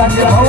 Namo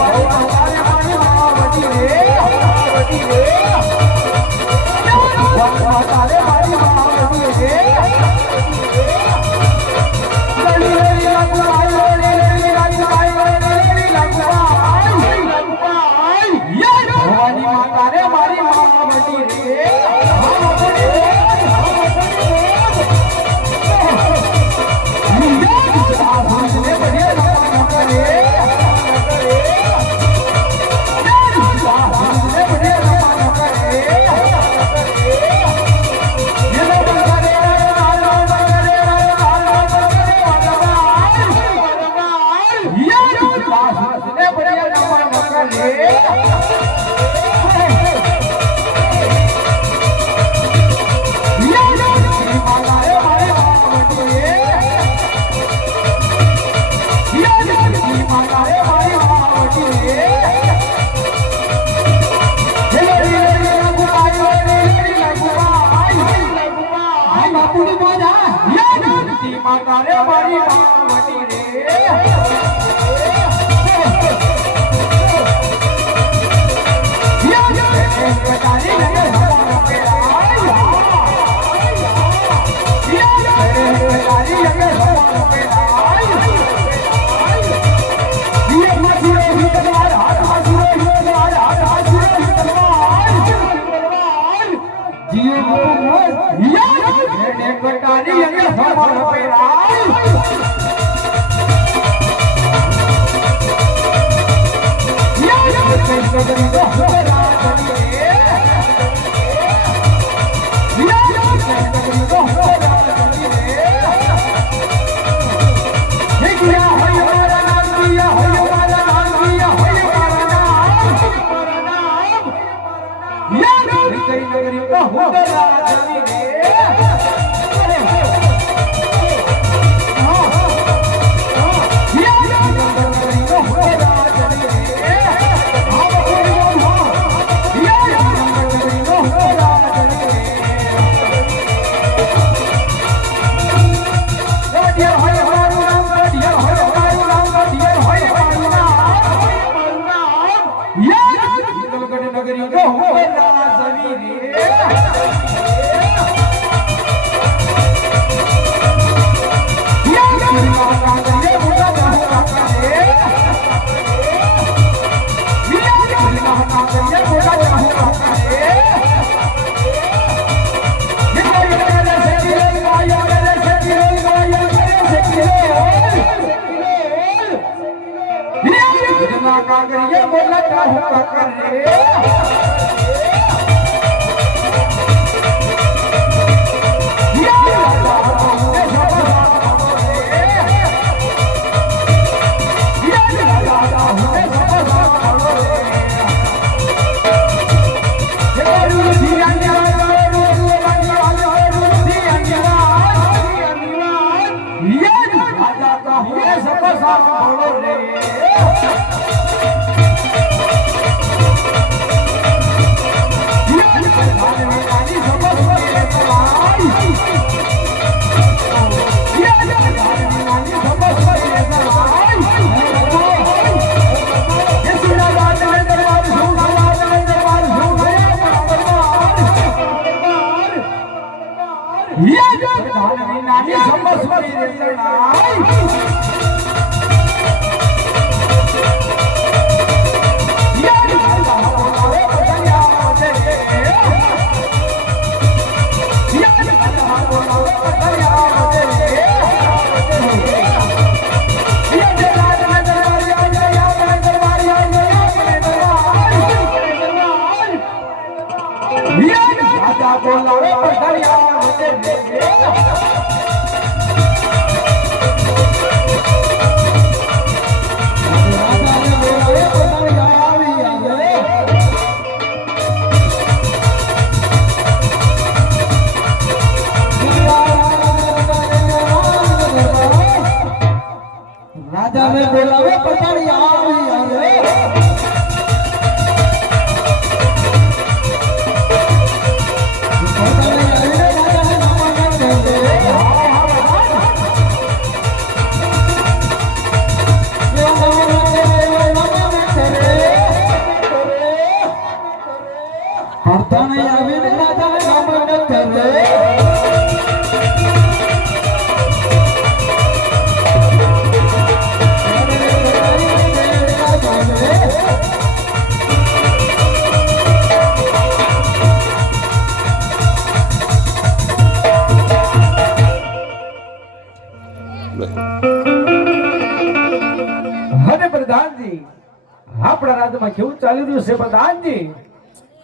આપણા રાજ્યમાં કેવું ચાલી રહ્યું છે પ્રધાનજી?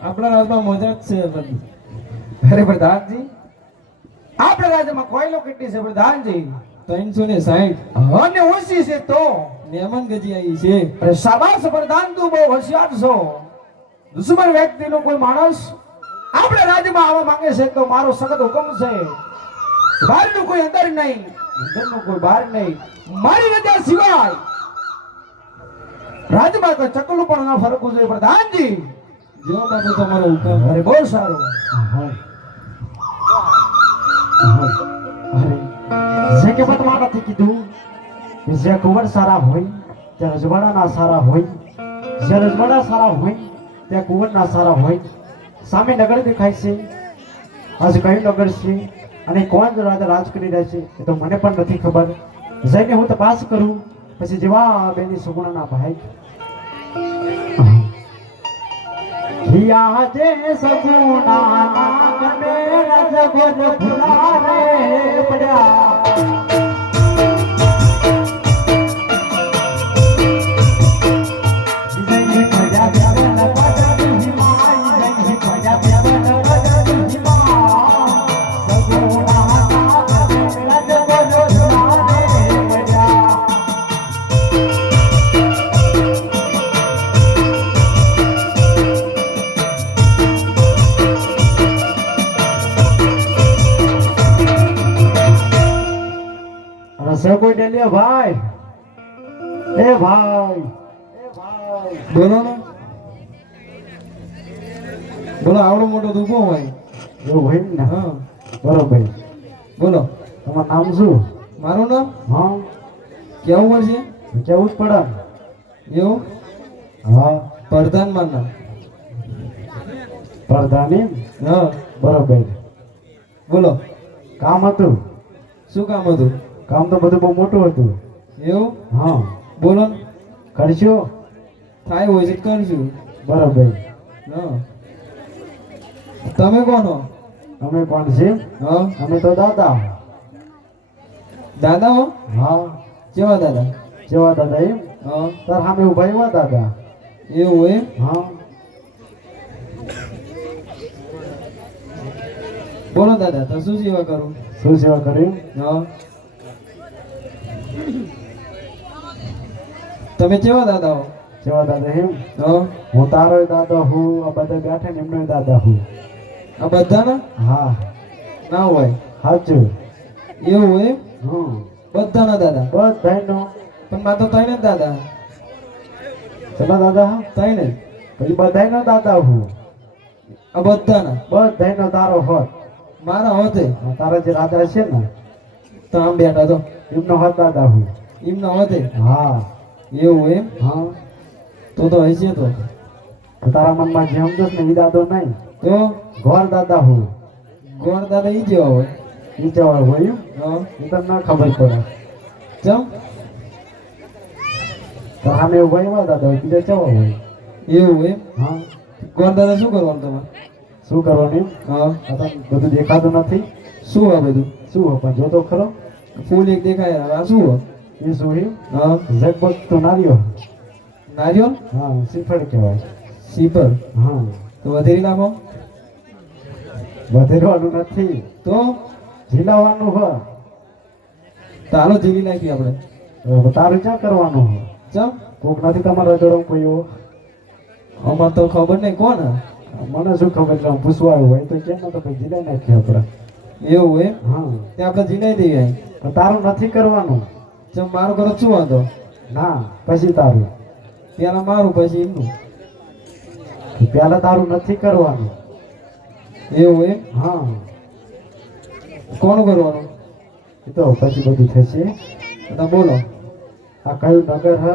આપણા રાજમાં મજા જ છે બધી. અરે પ્રધાનજી, આપણા રાજ્યમાં કોયલો કેટલી છે પ્રધાનજી? 360. અને ઓછી છે તો લેમન ગજી આવી છે. અરે શાબાશ પ્રધાન, તું બહુ હોશિયાર છો. દુશ્મન વ્યક્તિનો કોઈ માણસ આપણા રાજ્યમાં આવવા માંગે છે તો મારો સખત હુકમ છે, બહારનું કોઈ અંદર નહીં, અંદરનું કોઈ બહાર નહીં. મારી રજા સિવાય રાજ્યમાં કોઈ ચકલું પણ ના ફરકવું જોઈએ પ્રધાનજી. જો બાપુ તમારો હુકમ. અરે બહુ સારું. અરે જે કે તમારાથી કીધું કે જે કુંવર સારા હોય તે રજવાડાના સારા હોય, જે રજવાડા સારા હોય તે કુંવરના સારા હોય. સામે નગર દેખાય છે, આજે કયું નગર છે અને કોણ રાજા રાજ કરી રહ્યા છે એ તો મને પણ નથી ખબર. જઈને હું તપાસ કરું, પછી જેવા બેની સુગુણાના ભાઈ હિયા જે સગુણાના ગમે રજગોજ ફુલારે પડ્યા. કોઈ ડેલિયા ભાઈ, એ ભાઈ, બોલો ને, બોલો. આવડો મોટો દુખો હોય એવું હોય ને? હા બરોબર. બોલો. તમારું નામ શું? મારું નામ હા કેવું પડશે? કેવું જ પડે. એવું? હા પ્રધાનમાં નામ. પ્રધાની. હા બરોબર. બોલો. કામ હતું? શું કામ હતું? કામ તો બધું બહુ મોટું હતું. એવું? હા બોલો ને. કરશો? થાય હોય છે તો કરશું. બરોબર. હા. તમે કોનો? અમે કોણ છે? હા. અમે તો દાદા. દાદા હો? હા. કેવા દાદા? જેવા દાદા એમ? હા. તાર સામે ઉભા એવા દાદા. એવું એમ? હા. બોલો દાદા, તો શું સેવા કરું? શું સેવા કરી? હા. તમે કેવા દાદા હો? જેવા દાદા એમ? હા. હું તારો દાદા હું, આ બધા બેઠા ને એમનો દાદા હું. આ બધાના? હા ના હોય. સાચું. એવું એમ? હમ. બધાના દાદા? બધાયનો. પણ મારે તો તઈને જ દાદા. ચલા દાદા હા? તઈને જ. પછી બધાયનો દાદા હું. આ બધાના? બધાયનો તારો હોત. મારા હોતે? તારા જે રાજા છે ને તો આમ બેઠા તો એમનો હોત દાદા હું. એમના હોતે? હા. એવું એમ? હા. તો હશે તો. તો તારા મનમાં જે સમજો ને એ દાદો નહીં, તો ઘોર દાદા હું. ગોળ દાદા ઈ જેવા હોય. ઈ જવા હોય એમ? હા. એ તો ના ખબર પડે. ચમ? તો સામે ઉભા એવા દાદા હોય, બીજા કેવા હોય? એવું એમ? હા. ગોળ દાદા શું કરવાનું તમારે? શું કરવાનું એમ? હા. આ તો બધું દેખાતું નથી. શું આ બધું? શું હોય પણ જોતો ખરો? ફૂલ એક દેખાય. આ શું હોય? એ શું એમ? હા. લગભગ તો નારિયો. નારિયેળ? હા, શ્રીફળ કહેવાય. સીપર? હા. તો વધેરી નાખો. વધેરવાનું નથી, તો ઝીલાવાનું હોય. તારો જીવી નાખી આપણે. હવે તારું ક્યાં કરવાનું હોય? ચમ? કોક નથી તમારા જોડે કોઈ એવો? અમાર તો ખબર નહીં કોણ હે? મને શું ખબર છે? આમ પૂછવા આવ્યું હોય તો કેમ તો પછી ઝીલાઈ નાખીએ આપણે. એવું એમ? હા. તે આપણે જીનાઈ દઈએ. પણ તારું નથી કરવાનું. ચમ મારું કરો શું વાંધો? ના, પછી તારું. પેલા મારું પછી એમનું. પેલા તારું નથી કરવાનું. એવું એમ? હા. કોણ કરવાનું? એ તો પછી બધું થશે. તો બોલો. આ કયું નગર હ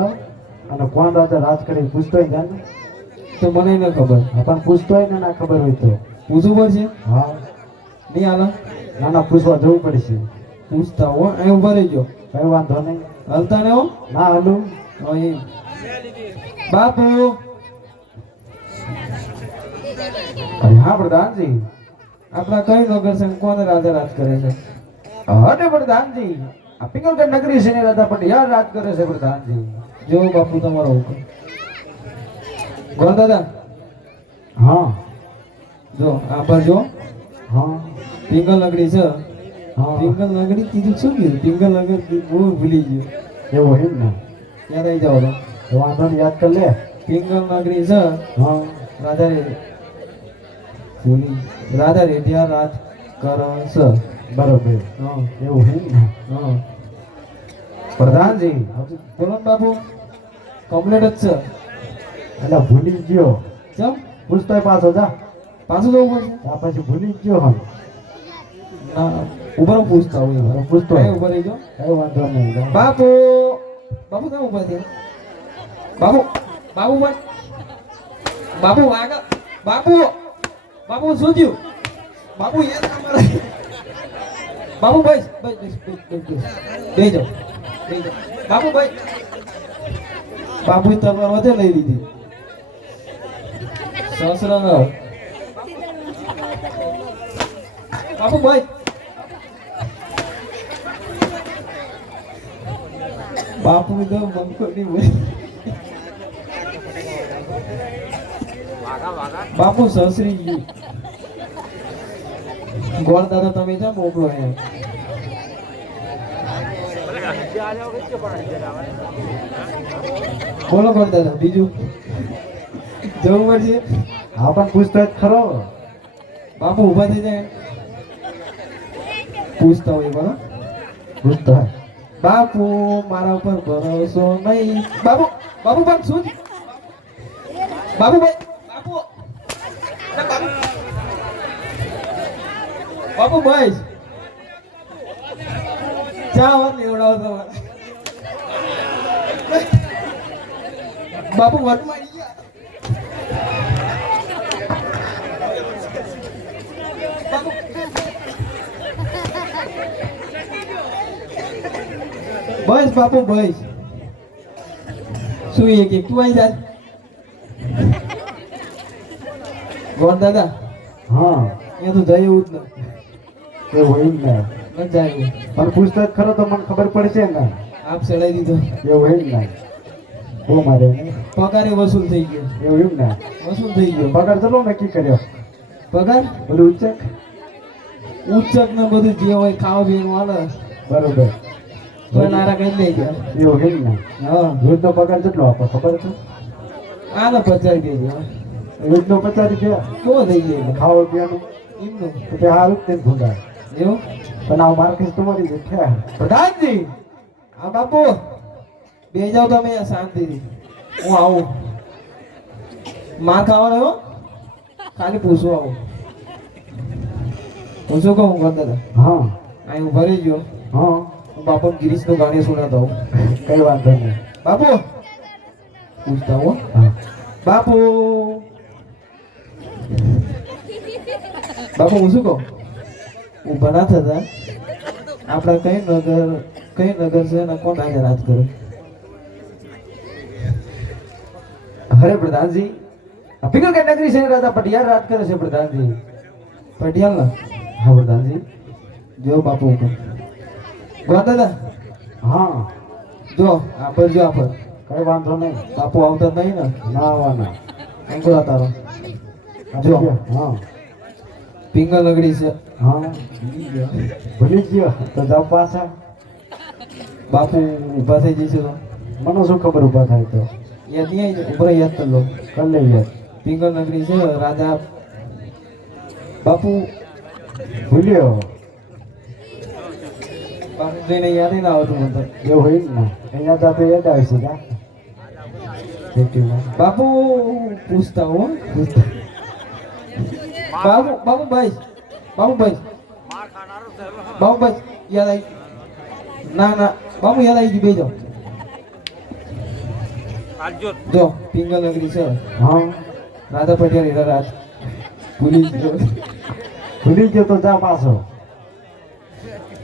અને કોણ રાજા રાજ કરે પૂછતો હોય ને? તો મને ન ખબર. પણ પૂછતો હોય ને ના ખબર હોય તો? પૂછવું પડશે? હા. નહીં હાલો. ના ના, પૂછવા જવું પડશે. પૂછતા હો અહીં ઉભા રહી ગયો. કઈ વાંધો નહીં. હલતા ને હો. ના હલું. એમ. બાપુ. અરે હા પ્રધાનજી. આપણા કઈ નગર છે ને કોને રાજા રાજ કરે છે? અરે પ્રધાનજી, આ પિંગલગઢ નગરી છે ને રાજા પટિયાર રાજ કરે છે પ્રધાનજી. જો બાપુ તમારો હુકમ. ગોળ દાદા હા જો આ પર જો હા પિંગલ લગડી છે હા પિંગલ લગડી કીધું શું કીધું પિંગલ લગડી હું ભૂલી ગયો એવું એમ ને યાદ આવી જાવ તો વાંધો નહીં, યાદ કર લે. પિંગલ લગડી છે હા રાધા રે ભૂલી રાધા રેડિયા રાત કરો છે બરોબર, હા એવું એમ ને. હા પ્રધાનજી બોલો ને બાપુ કમ્પ્લેટ જ છે એટલે ભૂલી ગયો, ચમ પૂછતોય પાછો જા. પાછું જવું પડશે આ પછી ભૂલી ગયો હમ. ના ઉભા રહો, પૂછતા હોય હવે પૂછતો કઈ ઉભા રહીજો કઈ વાંધો નહીં જા. બાપુ બાપુ કેમ ઉભા થયા બાપુ બાપુ પણ બાપુ આગળ બાપુ બાપુ શું થયું બાપુ એ તમારે બાપુ બસ બસ બસ બસ બસ બે જાઓ બાપુ ભાઈ બાપુ તલવાર વધે લઈ લીધી સસરા બાપુ ભાઈ બાપુ તો મમકોની બોલી બાપુ સસરી ગોળ દાદા તમે ક્યાં મોકલો એમ બોલો ગોળ દાદા બીજું જવું પડશે હા પણ પૂછતો જ ખરો. બાપુ ઊભા થઈ જાય પૂછતા હોય બરો પૂછતો હોય. બાપુ મારા ઉપર ભરોસો નહીં બાપુ બાપુ પણ શું બાપુ ભાઈ બાપુ ના, બાપુ બાપુ ભાઈ ચા વાત લેવડાવો તમારે બાપુ વટ મારી ગયા બાપુ બસ બાપુ બસ શું એક તું આવી જાય ગોળ દાદા હા અહીંયા તો જાય એવું જ એવું એમ ને. ન જાય પણ પૂછતો જ ખરો તો મને ખબર પડશે ને. આપ ચડાઈ દીધો એવું એમ ને. બહુ મારે ને. પગારે વસૂલ થઈ ગયો એવું એમ ને. વસૂલ થઈ ગયો પગાર ચલો નક્કી કર્યો. પગાર બધું ઉચ્ચક. ઉચ્ચક ને બધું જે હોય ખાવા પીવાનું હાલે બરોબર. તો નારા કઈ લઈ ગયા એવું એમ ને. હા રોજનો પગાર કેટલો આપો ખબર છે? આને 50 રૂપિયા રોજનો 50 રૂપિયા. કેવો થઈ ગયો ખાવા પીવાનું એમનું તો તે હારું જ તે ભૂંડા. એવું પણ આ માર્કેટ તમારી જગ્યા. પ્રધાનજી હા બાપુ બે જાવ તમે અહીંયા શાંતિથી હું આવું માર ખાવાનો હો ખાલી પૂછવા આવું પૂછું કહું કરતા હતા હા અહીં ઉભા રહી ગયો હા હું બાપુ ગિરીશનું ગાણી સુનાતો હોઉં કઈ વાંધો નહીં. બાપુ પૂછતા હો હા બાપુ બાપુ હું શું કહું ઊભા ના થતા આપણા કઈ નગર છે ને કોણ આજે રાજ કરે અરે પ્રધાનજી અભિગલ કેટેગરી છે રાજા પટિયાર રાજ કરે છે પ્રધાનજી. પટિયાલ ના હા પ્રધાનજી. જો બાપુ ઉપર ગોળ દાદા હા જો આપર જો આપર કઈ વાંધો નહીં. બાપુ આવતા નહીં ને ના આવવાના. અંકુરા તારો જો જો. હા પિંગલ લગડી છે હા ભૂલી ગયો તો જાવ પાછા. બાપુ ઊભા થઈ જશે તો મને શું ખબર ઊભા થાય તો યાદ નહીં આવી ઉપર યાદ કરી લો કર લઈએ. પિંગલ લગડી છે રાજા બાપુ ભૂલ્યો બાપુ જોઈને યાદ ના આવતું મને તો. એવું હોય ને અહીંયા તો આપણે યાદ આવશે કા ખેતીમાં. બાપુ પૂછતા હો બાપુ બાપુ ભાઈ બાપુ ભાઈ બાપુ ભાઈ યાદ આવી ના ના બાપુ યાદ આવી ગઈ બે જાઓ જો પિંગલ નગરી છે હા રાધા પટેલ હીરા રાજ ભૂલી ગયો ભૂલી ગયો તો જા પાછો.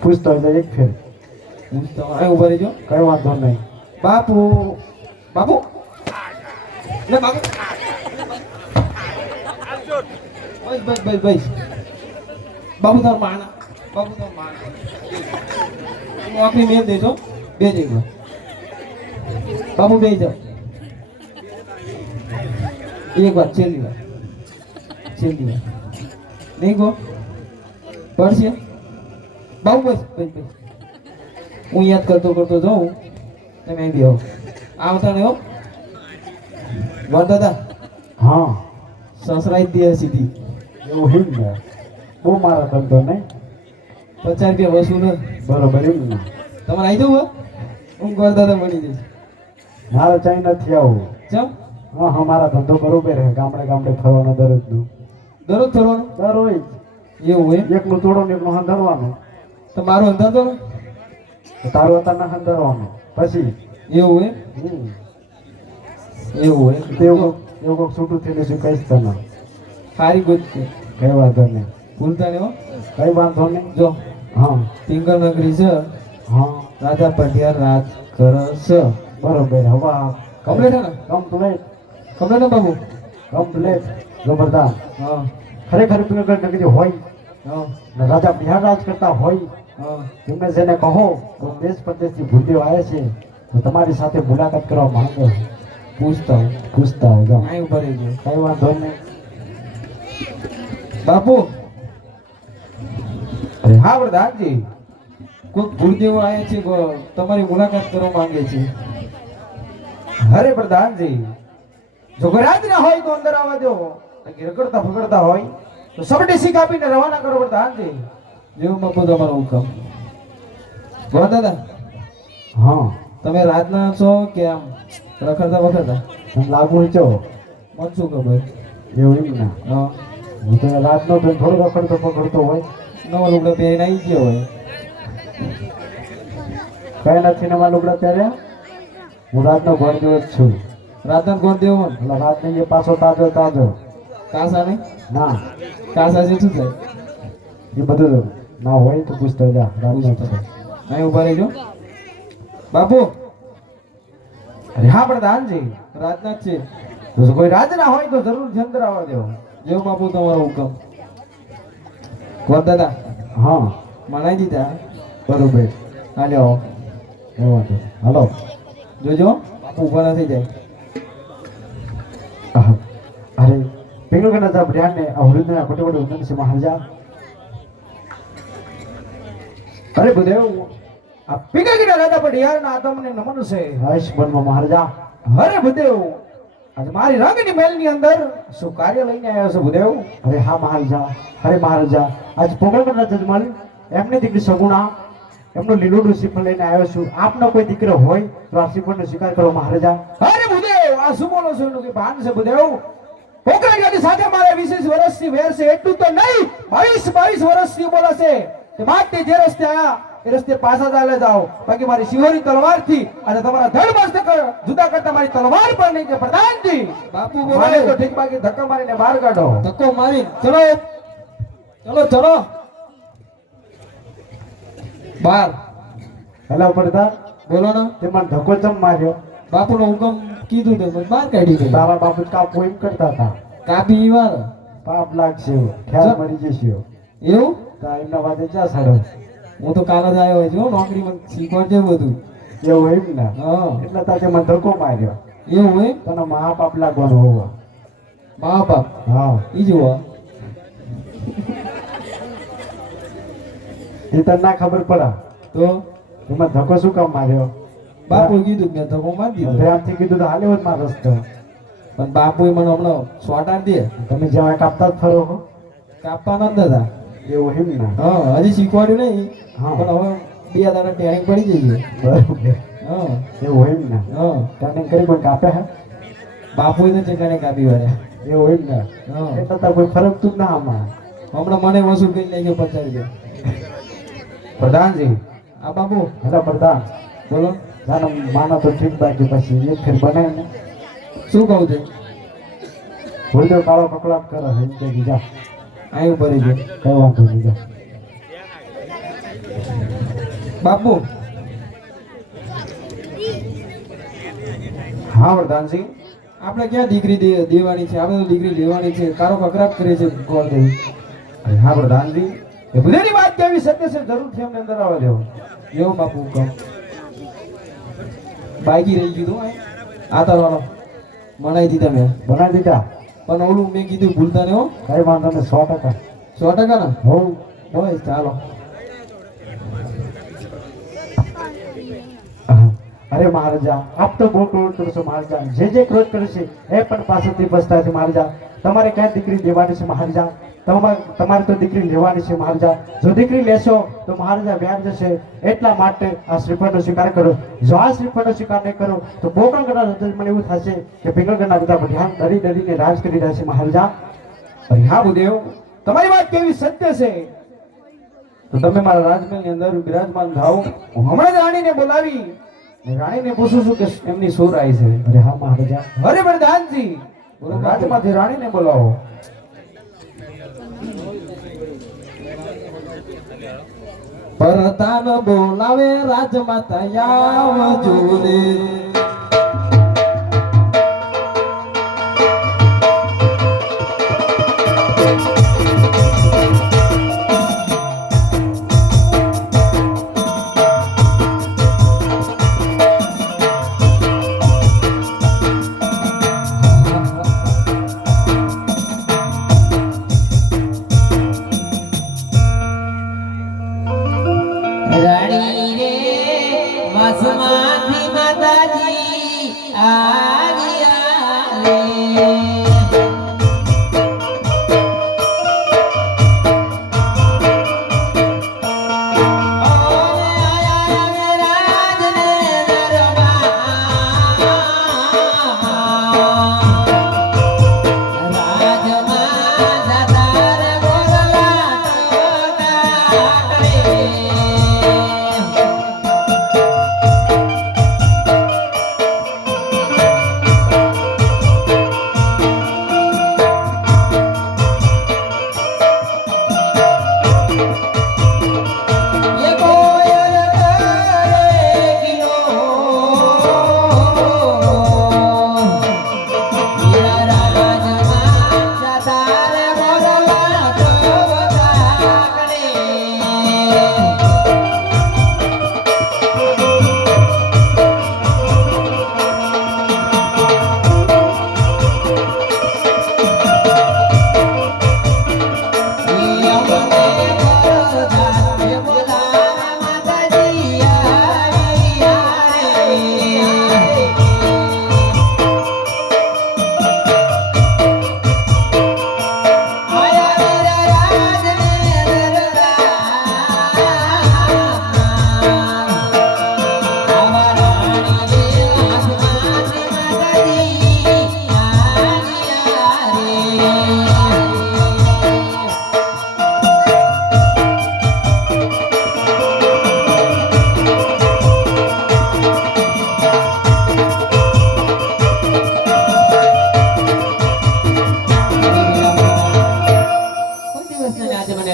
પૂછતો હોય તો એક ફેર. પૂછતા હો અહીં ઉભા રહેજો કઈ વાંધો નહીં. બાપુ બાપુ ને બાપુ બસ બસ બસ બસ બાપુ તાર માના બાપુ તાર માના હું આખરી મેલ દેજો બે જઈ બાપુ બે જાઓ એક વાત છેલ્લી વાત નહીં ગો પડશે બાબુ બસ બસ બસ હું યાદ કરતો જાઉં તમે અહીં બેહો આવતા ને હો દાદા હા સસરાઈ જ દે સીધી એવું હિમ ને બહુ મારા ધંધો નહીં 50 રૂપિયા વસૂલ હે. બરોબર એમ ને તમારે આવી જવું હું દાદા મળી જઈશ મારે ચાઈ નથી આવું ચમ હા હા મારા ધંધો બરોબર હે ગામડે ગામડે ફરવાનો દરરોજનું દરરોજ ફરવાનું દરરોજ એવું એમ એકનું તોડો ને એકનું હંધરવાનું તો મારો અંદાજ તો તારું અત્યારના હંધરવાનું પછી એવું એમ હમ. એવું એમ એવું એવું કોઈક છૂટું થઈને શું કહીશ તને સારી ગોત છે કઈ વાંધો નહીં ભૂલતા નહીં હો કઈ વાંધો નહીં જો હા પિંગલ નગરી છે હા રાજા પટિયાર રાજ કરે છે બરોબર હવા કમ્પ્લીટ હે ને કમ્પ્લેટ કમ્પ્લીટ ને બાબુ કમ્પ્લેટ જબરદસ્ત હા ખરેખર પિંગળ નગરી હોય હા ને રાજા બિહાર રાજ કરતા હોય હા તેમને જેને કહો તો દેશ પરદેશથી ભૂલદેવ આવે છે તો તમારી સાથે મુલાકાત કરવા માંગે પૂછતા હું પૂછતા હોય જાઓ અહીં ઉભા રહી ગયો કઈ વાંધો નહીં બાપુ અરે હા પ્રધાનજી કોઈ ગુરુદેવો આવ્યા છે તમારી મુલાકાત કરવા માંગે છે અરે પ્રધાનજી જો ગરાજ ના હોય તો અંદર આવવા દો રગડતા ફગડતા હોય તો સબડી સી કાપીને રવાના કરો પ્રધાનજી જેવું બાપુ તમારો હુકમ બોલ દાદા હા તમે રાજના છો કે આમ રખડતા વખડતા એમ લાગુ છો મને શું ખબર એવું એમ ના હા હું તો રાતનો તો થોડો રખડતો પકડતો હોય નવા લુગડા પહેરીને આવી ગયો હોય કઈ નથી નવા લુગડા પહેર્યા હું રાતનો ઘર જેવો જ છું રાતના કોણ દેવો ને એટલે રાતને એ પાછો તાજો તાજો કાસા નહીં ના કાસા છે શું થાય એ બધું ના હોય તો પૂછતો જા રાતનો છે અહીં ઉભા રહેજો બાપુ અરે હા પ્રધાનજી રાતના જ છે જો કોઈ રાજ ના હોય તો જરૂર અંદર આવવા દેવો જેવું બાપુ તમારો હુકમ કોણ દાદા હા મનાઈ દીધા બરોબર હાલ્યો કઈ વાંધો નહીં. હાલો જોજો બાપુ ઉભા ના થઈ જાય આહ, અરે પિંગલગઢના જા બ્રિયાને આ હૃદયના કોટે કોટે ઉદન છે મહારાજા અરે બુદેવ આ પિંગલગઢના રાજા પડિયારના આદમને નમન છે હર્ષ બનવા મહારાજા અરે બુદેવ આજ મારી રંગની મહેલની અંદર શું કાર્ય લઈને આવ્યો છે બુદેવ અરે હા મહારાજા અરે મહારાજા આજ પોગલગઢના જજમાન એમની દીકરી સગુણા એમનું લીલું શ્રીફળ લઈને આવ્યો છું આપનો કોઈ દીકરો હોય તો આ શ્રીફળનો સ્વીકાર કરો મહારાજા અરે બુદેવ આ શું બોલો છો એનું કે ભાન છે બુદેવ પોકળગઢની સાથે મારે 20 વર્ષથી વેર છે એટલું તો નહીં 22 વર્ષથી બોલે છે કે માટે જે રસ્તે આયા એ રસ્તે પાછા ચાલે જાઓ બાકી મારી શિહોરી તલવારથી અને તમારા ધડ મસ્તક જુદા કરતા મારી તલવાર પણ નહીં કે પ્રધાનજી બાપુ મારે બોલો તો ઠીક બાકી ધક્કા મારીને બહાર કાઢો ધક્કો મારી ચલો ચલો બાર હેલો પડતા બોલો ને તે મને ધક્કો ચમ માર્યો બાપુનો હુકમ કીધું તો મને બહાર કાઢી દે તારા બાપુ કાપો એમ કરતા હતા કાપી વાર પાપ લાગશે ખ્યાલ મરી જશે એવું તા એમના વાદે ક્યાં સાડો હું તો કાલ જ આવ્યો હોય છું નોકરી મને શીખવાડજે બધું એવું એમ ને હા એટલે તાજે મને ધક્કો માર્યો એવું હોય તને મહા પાપ લાગવાનું હોવા મા બાપ હા ઈ જોવા એ તને ના ખબર પડે તો એમાં ધક્કો શું કામ માર્યો બાપુ કીધું કે ધક્કો મારી દીધો પ્રેમથી કીધું તો હાલ્યો જ મારો રસ્તો પણ બાપુએ મને હમણાં સ્વાટાર દે તમે જ્યાં કાપતા જ ફરો હો કાપવાના જ નતા એવું એમ ને હા હજી શીખવાડ્યું નહીં હા. પણ હવે 2 દાડા ટ્રેનિંગ પડી જઈએ બરોબર હા એવું એમ ને હા ટર્નિંગ કરી કોઈ કાપે હે બાપુએ તો ચેકાને કાપી વાળ્યા એવું એમ ને હા એટલે તો કોઈ ફરક તું જ ના આમાં હમણાં મને વસૂલ કરી નાખ્યો 50 રૂપિયા પ્રધાનજી આ બાપુ હેલો પ્રધાન બોલો જાનો માનો તો ઠીક બાકી પછી એક ફેર બનાય ને શું કહું છું ભૂલદેવ કાળો કકડાટ કરે છે એમ કે બીજા અહીં ઉપર રહી ગયો કઈ વાંધો નહીં જા. બાપુ હા પ્રધાનજી આપણે ક્યાં દીકરી દેવાની છે આપણે તો દીકરી લેવાની છે કારો કકરાટ કરે છે ગોળ દેવી અરે હા પ્રધાનજી એ બુધેની વાત કેવી સત્ય છે જરૂરથી અમને અંદર આવવા દેવો એવો બાપુ કહું બાઈકી રહી ગયું તું આ તારવાનો મનાઈ દીધા મેં બનાવી દીધા પણ ઓલું મેં કીધું ભૂલતા નહીં હો. કઈ વાંધો નહીં 100%. 100% ને હોવ. બસ ચાલો. અરે મહારાજા આપ તો બહુ ક્રોધ કરો છો મહારાજા. જે ક્રોધ કરે છે એ પણ પાછળથી પછતાય છે મહારાજા. તમારે ક્યાં દીકરી દેવાની છે મહારાજા? તમારે તો દીકરી લેવાની છે મહારાજા. જો દીકરી લેશો તો મહારાજા વ્યાજ જશે. એટલા માટે આ શ્રીફળનો સ્વીકાર કરો. જો આ શ્રીફળનો સ્વીકાર નહીં કરો તો બોકણગઢના મને એવું થશે કે પિંગળગઢના બધા ભગવાન ડરી ડરીને રાજ કરી રહ્યા છે મહારાજા. અરે હા ભૂદેવ, તમારી વાત કેવી સત્ય છે. તો તમે મારા રાજમહેલની અંદર બિરાજમાન થાઓ. હું હમણાં જ રાણીને બોલાવી ને રાણીને પૂછું છું કે એમની શું રાય છે. અરે હા મહારાજા. અરે પ્રધાનજી, રાજમાંથી રાણીને બોલાવો. પરતાન બોલાવે રાજમાતા આવજો રે. રાણી રે વાસમાંથી માતાજી આવ્યા રે.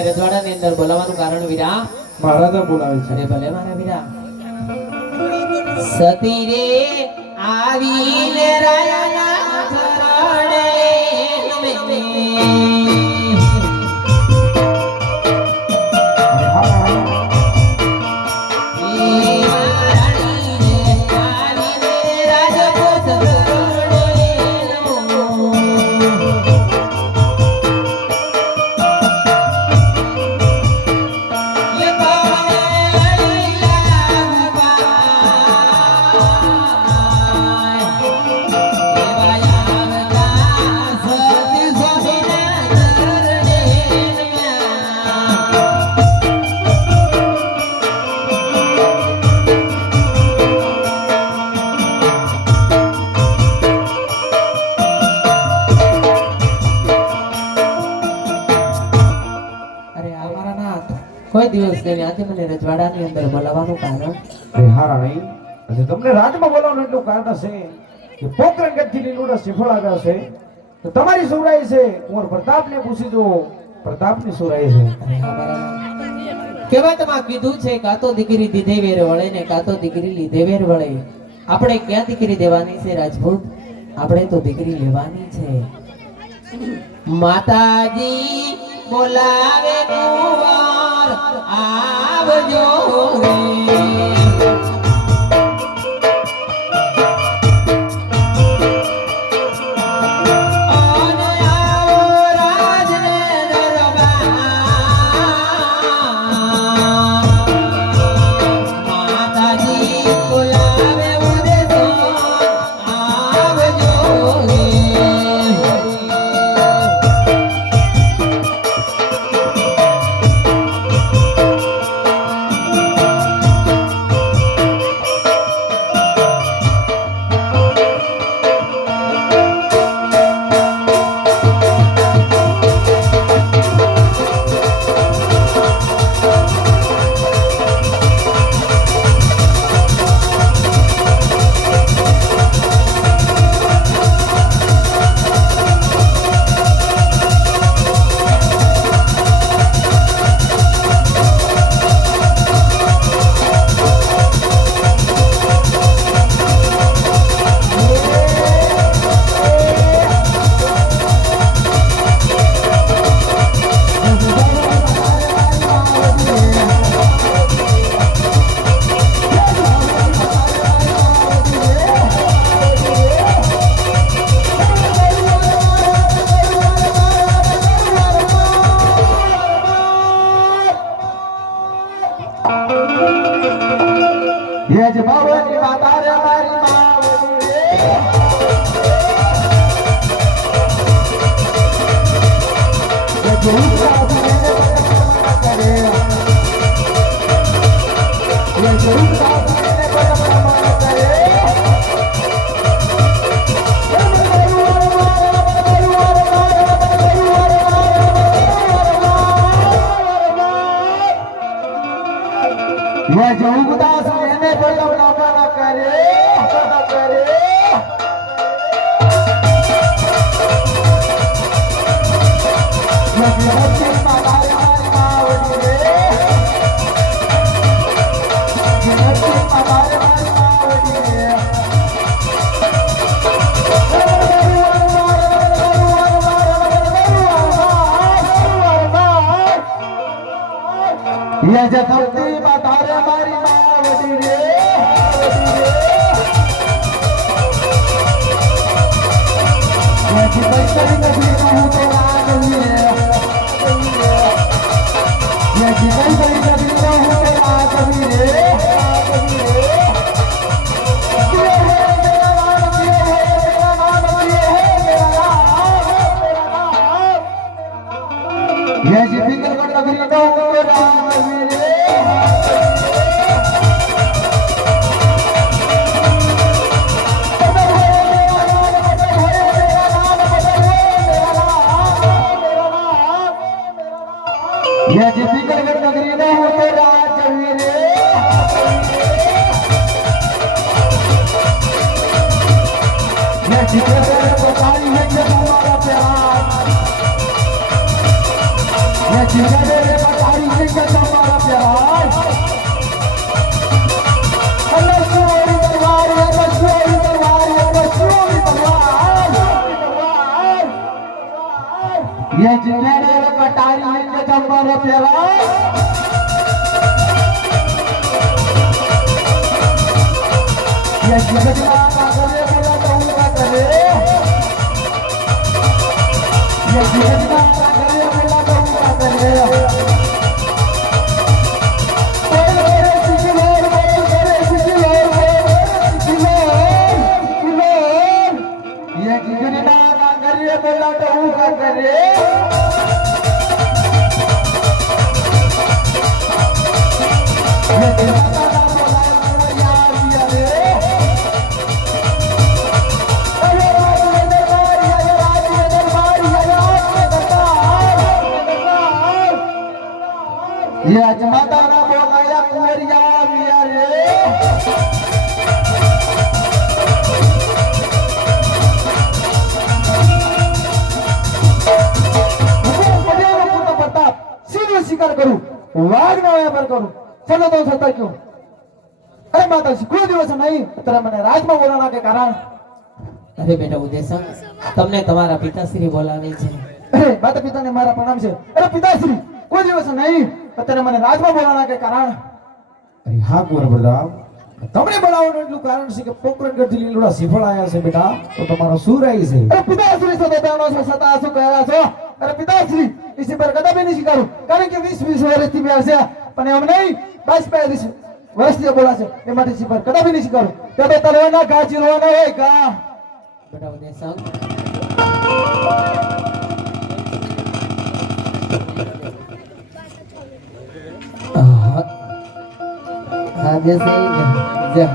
રજવાડાની અંદર બોલાવાનું કારણ વીરા મહારાજા બોલાવે છે. અરે ભલે મારા વીરા. સતી રે આવીને રાયાના ચરણે નમે. કોઈ દિવસ નહીં આજે મને રજવાડાની અંદર બોલાવવાનું કારણ. અરે હા રાણી, આજે તમને રાજમાં બોલાવવાનું એટલું કારણ છે કે પોકરણગઢથી લીલુડા શ્રીફળ આવ્યા છે. તો તમારી શું રાય છે? કુંવર પ્રતાપને પૂછી જો, પ્રતાપની શું રાય છે? અરે હા મારા કહેવતમાં કીધું છે કાં તો દીકરી દીધે વેર વળે ને કાં તો દીકરી લીધે વેર વળે. આપણે ક્યાં દીકરી દેવાની છે રાજપૂત? આપણે તો દીકરી લેવાની છે. માતાજી બોલાવે કુંવર આવજો રે. ये जो उदास रहने पर लवलापना करे करे ये जीवती मातारे हमारी मावड़ी रे जीवती मातारे हमारी मावड़ी रे ये जगती मातारे हमारी मावड़ी रे ये जीवन करी नदी रहूं तेरा कभी ये जीवन करी नदी रहूं तेरा कभी रे ये जी फिकर कर नगरी रहूं तेरा कभी रे ये जितनी करगट नगरी में हो तो राज रे ये जितने करगट बताई है जब हमारा प्यार ये जितने करगट बताई है जब हमारा प्यार अल्लाह सुरी दरबार है सुरी दरबार है सुरी दरबार ये जितने करगट बताई है जब हमारा प्यार ये जितना करे बोला तो उनका करे ये जितना करे बोला तो उनका करे ये जितना करे बोला तो उनका करे ये अजमाता ना बोलाया कुंवरिया मिया रे प्रताप सीधे शिकार करू वाघ ना व्यापार करू चलो तो सत्ता क्यों अरे माता जी कोई दिवस नहीं तेरा मैंने राजमा बोलाना के कारण અરે બેટા ઉદેશા તમને તમારા પિતાશ્રી બોલાવે છે अरे माता पिता ने मारा प्रणाम से अरे पिताश्री कोई दिवस नहीं तेरा मैंने राजमा बोलाना के कारण અરે હા કુંવર પ્રતાપ તમને બોલાવવાનું એટલું કારણ છે કે પોકરણગઢથી લીલુડા શ્રીફળ આયા છે બેટા તો તમારો શું રહી છે अरे पिताश्री सदातानो से सतासु कहया छो अरे पिताश्री इसी पर कदा भी नहीं स्वीकारू कारण के 20 વર્ષથી વ્યાર છે પણ એમ નહીં 22 વર્ષથી બોલા છે એ માટે ઇસી પર કદા भी नहीं સ્વીકાरू તબે તલવાના ઘા ચીરવાના હોય કા બેટા ઉદેશા હા જશે જા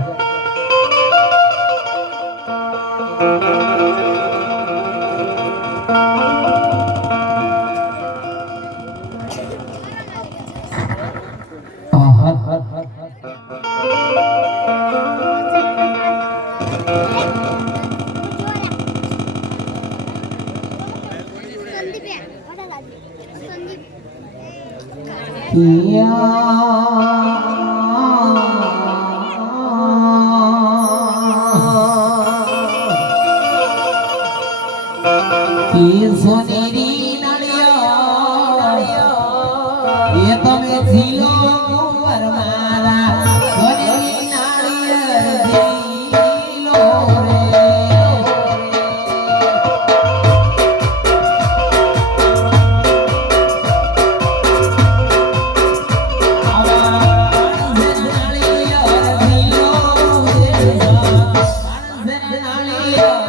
સોનેરી નાળિયા એ તમે ઝીલો કુંવર મારા સોનેરી નાળિયા ઝીલો રે નાળિયા ઝીલો રે નાળિયા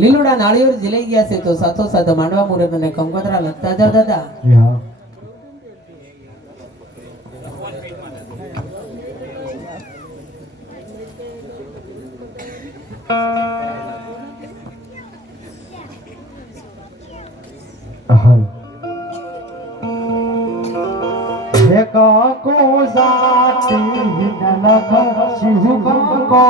લીલુડા નાળિયેર જલાઈ ગયા છે તો સાથો સાથ માંડવા મુહૂર્ત અને કંકોત્રા લખતા જાઓ દાદા. હા को जाती न लख शिव को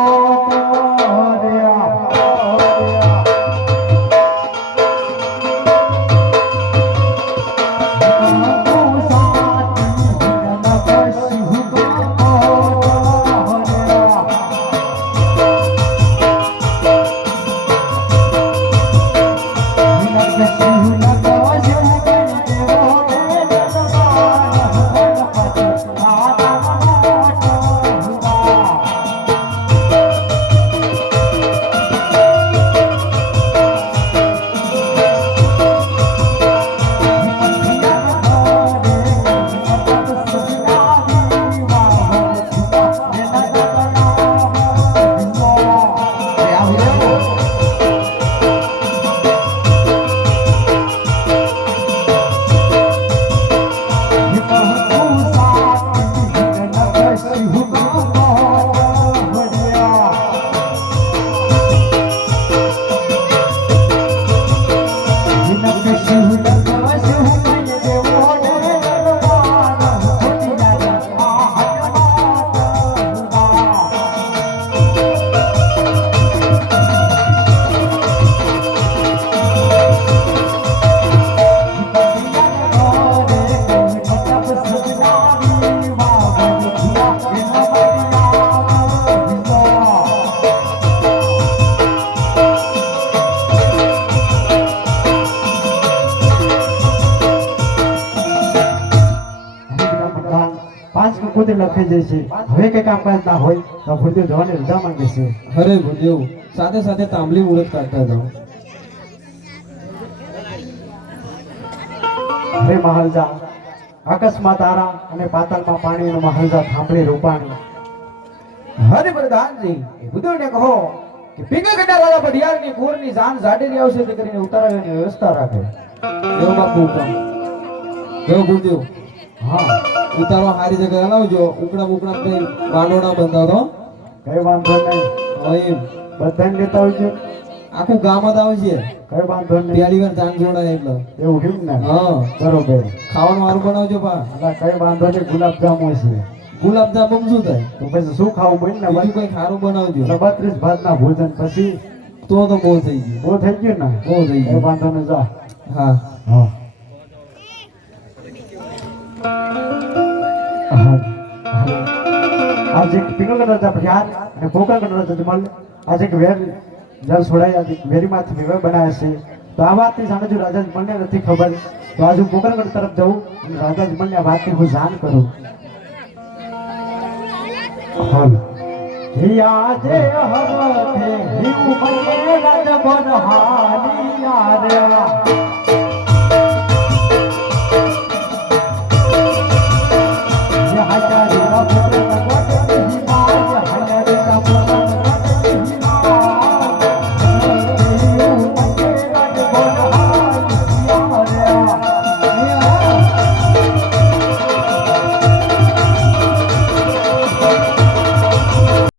લખી દે છે. હવે કઈ કામકાજ ના હોય તો ભૂદેવ જવાની રજા માંગે છે. અરે ભૂદેવ સાથે સાથે તાંબલી મુહૂર્ત કાઢતા જાઓ. હરે મહાલજા આકાશમાં તારા અને પાતાળમાં પાણીનો મહાલજા થાંભલી રૂપાણી. હરે પ્રધાનજી ભૂદેવને કહો કે પીંગા ગઢાવાળા પઢિયારની કુંવરની જાન જાડેલી આવશે તે કરીને ઉતારવાની વ્યવસ્થા રાખે. એવો બાપુ હુકમ. એવો ભૂદેવ હા ઉતારવા સારી જગ્યાએ લાવજો. ઉકડા બુકડા કઈ વાંડોડા બંધાવતો. કઈ વાંધો નહીં. એમ બધાને લેતા આવજો. આખું ગામ જ આવશે. કઈ વાંધો નહીં. પહેલી વાર જાન જોડાય એટલે એવું કેમ ને? હા બરોબર. ખાવાનું સારું બનાવજો પા. અલા કઈ વાંધો નહીં. ગુલાબજામુ છે. ગુલાબજામુન શું થાય? તો પછી શું ખાવું બને ને? બીજું કઈ ખારું બનાવજો. 32 ભાતના ભોજન પછી તો બહુ થઈ ગયું. બહુ થઈ ગયું ને? બહુ થઈ કઈ ગયું. વાંધો નહીં. જા. હા હા आज एक पिंगल का राजा प्रयार અને પોકળ का राजा जमल आज एक વેર જલ છોડાઈ आज एक વેરી માથે વિવાહ બનાયા છે. તો આ વાતની સામે જો રાજા જમલને નથી ખબર તો આજે હું પોકળગઢ તરફ જાઉં અને રાજા જમલને આ વાતની હું જાણ કરું. હાલ હિયા જે હરખે હિઉ મને રાજભર હાનિયા રે